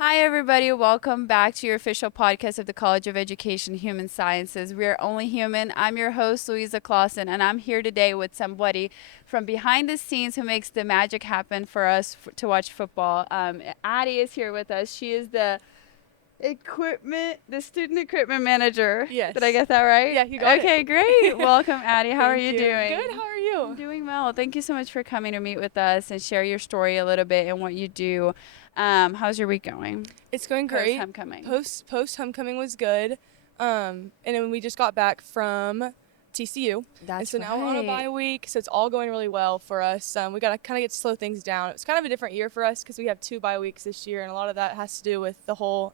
Hi, everybody. Welcome back to your official podcast of the College of Education Human Sciences. We are only human. I'm your host, Louisa Clausen, and I'm here today with somebody from behind the scenes who makes the magic happen for us to watch football. Addie is here with us. She is the student equipment manager. Yes. Did I get that right? Yeah, you got it. Okay, great. Welcome, Addie. How are Thank you you. doing? Good. How are I'm you? doing well. Thank you so much for coming to meet with us and share your story a little bit and what you do. How's your week going? It's going Post great. homecoming. Post homecoming was good. And then we just got back from TCU. That's and so now we're on a right. bye week, so it's all going really well for us. We got to kind of get to slow things down. It's kind of a different year for us because we have 2 bye weeks this year, and a lot of that has to do with the whole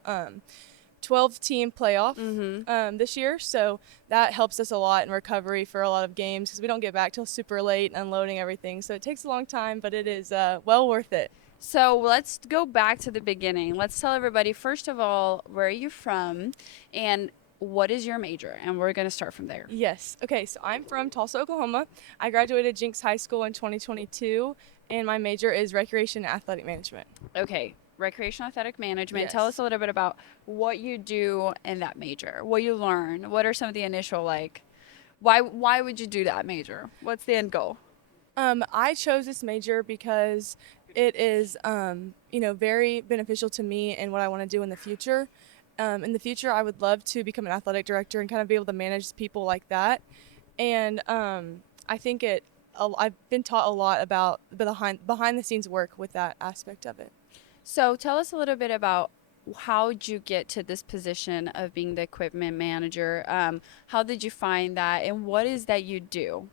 12-team playoff this year. So that helps us a lot in recovery for a lot of games because we don't get back till super late and unloading everything. So it takes a long time, but it is well worth it. So let's go back to the beginning. Let's tell everybody, first of all, where are you from and what is your major? And we're going to start from there. Yes. Okay, so I'm from Tulsa, Oklahoma. I graduated Jenks High School in 2022, and my major is Recreation and Athletic Management. Okay, recreational athletic management. Yes. Tell us a little bit about what you do in that major, what you learn, what are some of the initial, why would you do that major? What's the end goal? I chose this major because it is, very beneficial to me and what I want to do in the future. In the future, I would love to become an athletic director and kind of be able to manage people like that. And I think I've been taught a lot about the behind the scenes work with that aspect of it. So tell us a little bit about how did you get to this position of being the equipment manager? How did you find that, and what is that you do?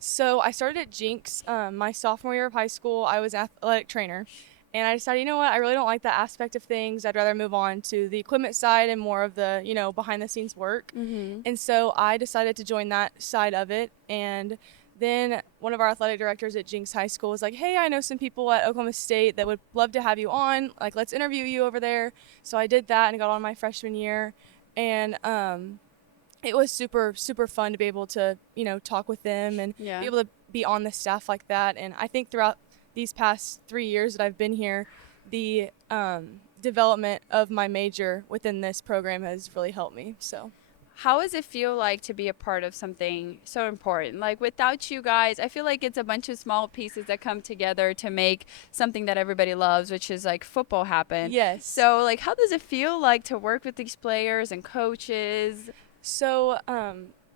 So I started at Jenks my sophomore year of high school. I was an athletic trainer. And I decided, you know what, I really don't like that aspect of things. I'd rather move on to the equipment side and more of the, behind the scenes work. Mm-hmm. And so I decided to join that side of it. And then one of our athletic directors at Jenks High School was like, hey, I know some people at Oklahoma State that would love to have you on. Like, let's interview you over there. So I did that and got on my freshman year. And it was super, super fun to be able to, talk with them and be able to be on the staff like that. And I think throughout these past 3 years that I've been here, the development of my major within this program has really helped me. So, how does it feel like to be a part of something so important? Like, without you guys, I feel like it's a bunch of small pieces that come together to make something that everybody loves, which is like football happen. yes. So, like, how does it feel like to work with these players and coaches? So,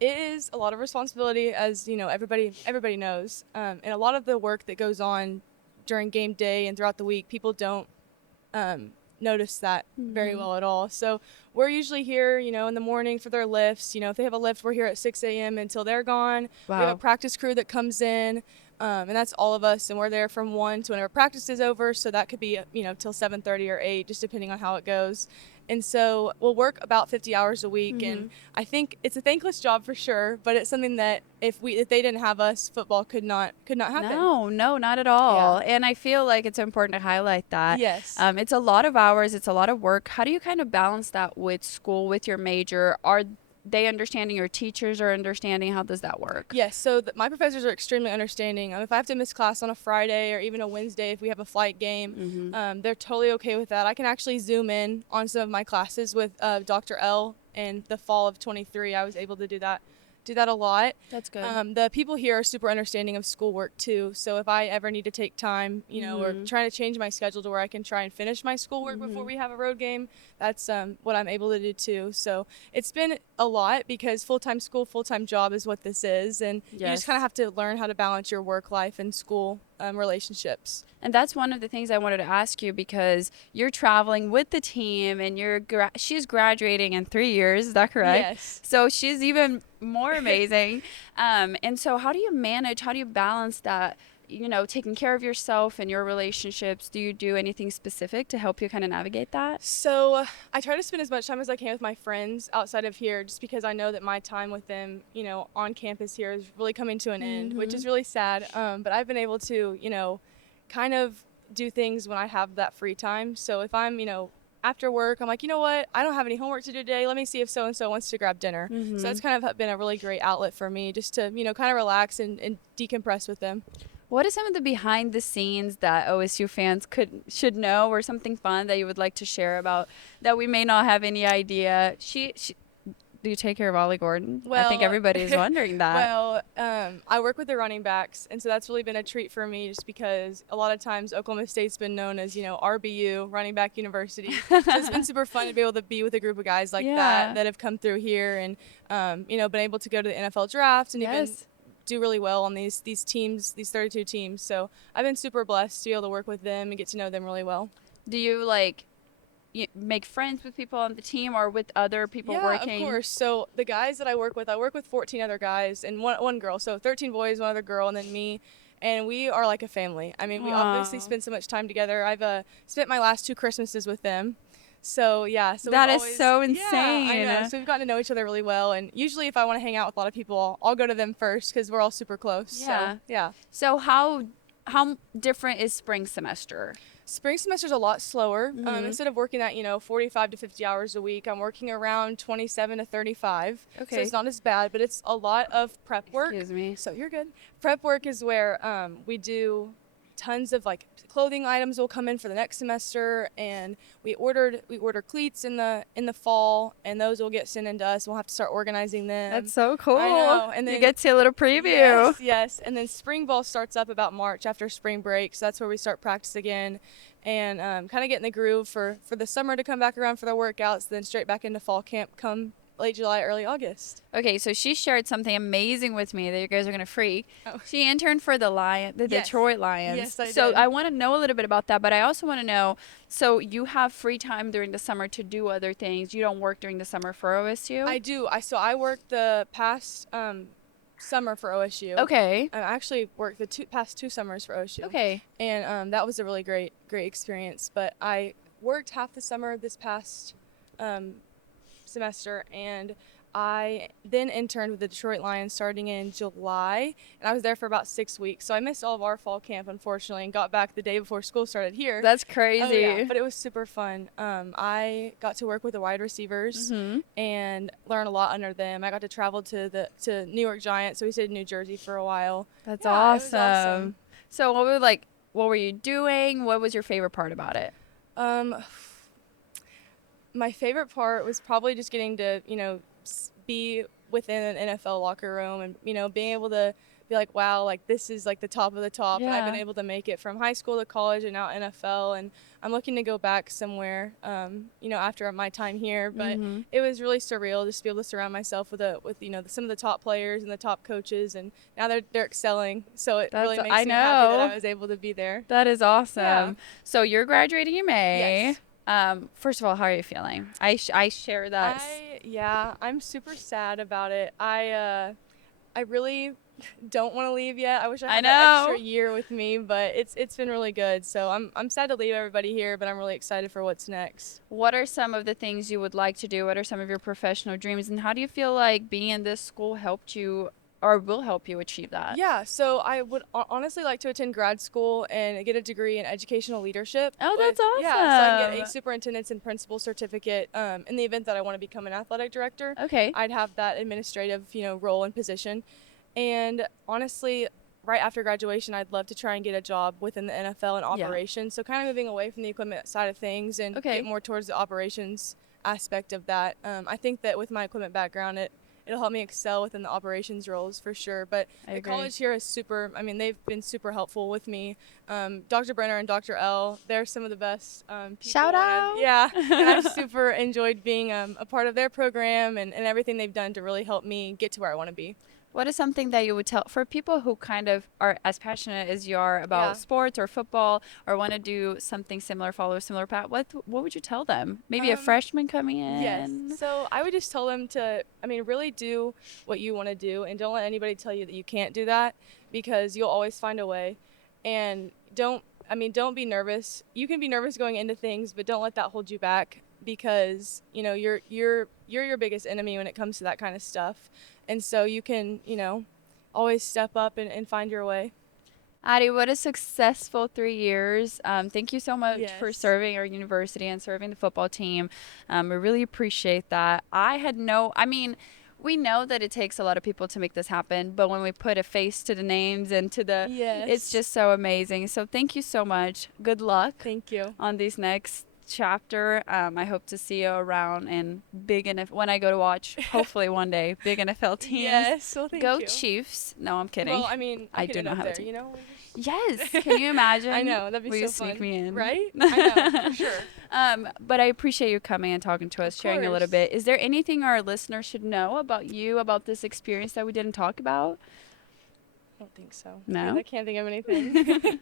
it is a lot of responsibility, as everybody knows, and a lot of the work that goes on during game day and throughout the week, people don't notice that very well at all. So we're usually here, in the morning for their lifts. If they have a lift, we're here at 6 a.m. until they're gone. Wow. We have a practice crew that comes in, and that's all of us, and we're there from 1 to whenever practice is over. So that could be, till 7:30 or 8, just depending on how it goes. And so we'll work about 50 hours a week, and I think it's a thankless job for sure, but it's something that if they didn't have us, football could not happen. No, not at all. Yeah. And I feel like it's important to highlight that. Yes. It's a lot of hours. It's a lot of work. How do you kind of balance that with school, with your major? Are they understanding? Your teachers are understanding? How does that work? Yes, so my professors are extremely understanding. If I have to miss class on a Friday or even a Wednesday if we have a flight game, they're totally okay with that. I can actually Zoom in on some of my classes with Dr. L. In the fall of 23. I was able to do that a lot. That's good. The people here are super understanding of schoolwork too. So if I ever need to take time, or trying to change my schedule to where I can try and finish my schoolwork before we have a road game, that's what I'm able to do too. So it's been a lot because full-time school, full-time job is what this is. And you just kind of have to learn how to balance your work life and school relationships. And that's one of the things I wanted to ask you because you're traveling with the team and she's graduating in 3 years. Is that correct? Yes. So she's even more amazing. And so how do you balance that, taking care of yourself and your relationships? Do you do anything specific to help you kind of navigate that? So I try to spend as much time as I can with my friends outside of here just because I know that my time with them, on campus here is really coming to an end, which is really sad. But I've been able to, kind of do things when I have that free time. So if I'm, after work, I'm like, you know what? I don't have any homework to do today. Let me see if so-and-so wants to grab dinner. So that's kind of been a really great outlet for me just to, kind of relax and decompress with them. What are some of the behind the scenes that OSU fans should know, or something fun that you would like to share about that we may not have any idea? She do you take care of Ollie Gordon? I think Well, everybody's wondering that. I work with the running backs, and so that's really been a treat for me, just because a lot of times Oklahoma State's been known as, RBU, Running Back University. So it's been super fun to be able to be with a group of guys like Yeah. that have come through here, and been able to go to the NFL draft and even Yes. do really well on these teams, these 32 teams. So I've been super blessed to be able to work with them and get to know them really well. Do you like make friends with people on the team or with other people Yeah, working? of course. So the guys that I work with 14 other guys and one girl. So 13 boys, one other girl, and then me. And we are like a family. I mean, we obviously Wow. spend so much time together. I've spent my last 2 Christmases with them. So yeah, so That we've is always, so yeah, I insane. know. So we've gotten to know each other really well. And usually, if I want to hang out with a lot of people, I'll go to them first because we're all super close. Yeah. So yeah. So how different is spring semester? Spring semester's a lot slower. Mhm. Instead of working at 45 to 50 hours a week, I'm working around 27 to 35. Okay. So it's not as bad, but it's a lot of prep work. Excuse me. So you're good. Prep work is where we do tons of like clothing items will come in for the next semester, and we order cleats in the fall, and those will get sent in to us. We'll have to start organizing them. That's so cool. I know. And then you get to see a little preview. Yes. And then spring ball starts up about March after spring break, so that's where we start practice again, and kind of get in the groove for the summer to come back around for the workouts, then straight back into fall camp come late July, early August. Okay, so she shared something amazing with me that you guys are gonna freak. Oh. She interned for the Yes. Detroit Lions. Yes, I So did. I want to know a little bit about that, but I also want to know. So you have free time during the summer to do other things. You don't work during the summer for OSU. I do. I worked the past summer for OSU. Okay. I actually worked the past 2 summers for OSU. Okay. And that was a really great experience. But I worked half the summer this past semester, and I then interned with the Detroit Lions starting in July, and I was there for about 6 weeks. So I missed all of our fall camp, unfortunately, and got back the day before school started here. That's crazy. Oh, yeah, but it was super fun. I got to work with the wide receivers and learn a lot under them. I got to travel to New York Giants, so we stayed in New Jersey for a while. That's Yeah, it was awesome. awesome. So what were you doing? What was your favorite part about it? My favorite part was probably just getting to, be within an NFL locker room and, being able to be like, wow, like this is like the top of the top. And I've been Yeah. able to make it from high school to college and now NFL. And I'm looking to go back somewhere, after my time here. But it was really surreal just to be able to surround myself with some of the top players and the top coaches. And now they're excelling. So it really makes me happy that I was able to be there. That is awesome. Yeah. So you're graduating in May. Yes. First of all, how are you feeling? I share that. I'm super sad about it. I really don't want to leave yet. I wish I had that extra year with me, but it's been really good. So I'm sad to leave everybody here, but I'm really excited for what's next. What are some of the things you would like to do? What are some of your professional dreams? And how do you feel like being in this school helped you or will help you achieve that? Yeah, so I would honestly like to attend grad school and get a degree in educational leadership. Oh, that's awesome. Yeah, so I can get a superintendent's and principal certificate in the event that I want to become an athletic director. Okay. I'd have that administrative, role and position. And honestly, right after graduation, I'd love to try and get a job within the NFL and operations. So kind of moving away from the equipment side of things and get more towards the operations aspect of that. I think that with my equipment background, it'll help me excel within the operations roles for sure. But the college here is they've been super helpful with me. Dr. Brenner and Dr. L, they're some of the best people. Shout out. Yeah, and I've super enjoyed being a part of their program and everything they've done to really help me get to where I want to be. What is something that you would tell for people who kind of are as passionate as you are about sports or football or want to do something similar, follow a similar path? What would you tell them? Maybe a freshman coming in? Yes. So I would just tell them to, really do what you want to do and don't let anybody tell you that you can't do that, because you'll always find a way. And don't be nervous. You can be nervous going into things, but don't let that hold you back, because, you're your biggest enemy when it comes to that kind of stuff. And so you can, always step up and find your way. Addie, what a successful 3 years. Thank you so much for serving our university and serving the football team. We really appreciate that. we know that it takes a lot of people to make this happen, but when we put a face to the names and to the, it's just so amazing. So thank you so much. Good luck. Thank you. On these next chapter. I hope to see you around in big NFL when I go to watch. Hopefully one day, big NFL teams. Yes, well, thank Go you. Chiefs. No, I'm kidding. Well, I mean, I could do end not up have a there, team. you know? Yes. Can you imagine? I know. That'd be Will so you fun. sneak me in? Right? I know, for sure. But I appreciate you coming and talking to us, Of sharing a little course. bit. Is there anything our listeners should know about you, about this experience that we didn't talk about? I don't think so. No? I can't think of anything.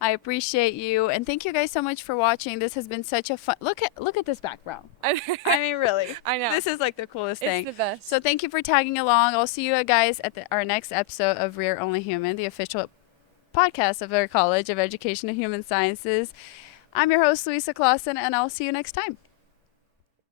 I appreciate you, and thank you guys so much for watching. This has been such a fun. Look at this background. I mean, really. I know. This is like the coolest thing. It's the best. So thank you for tagging along. I'll see you guys at our next episode of We're Only Human, the official podcast of our College of Education and Human Sciences. I'm your host, Louisa Clausen, and I'll see you next time.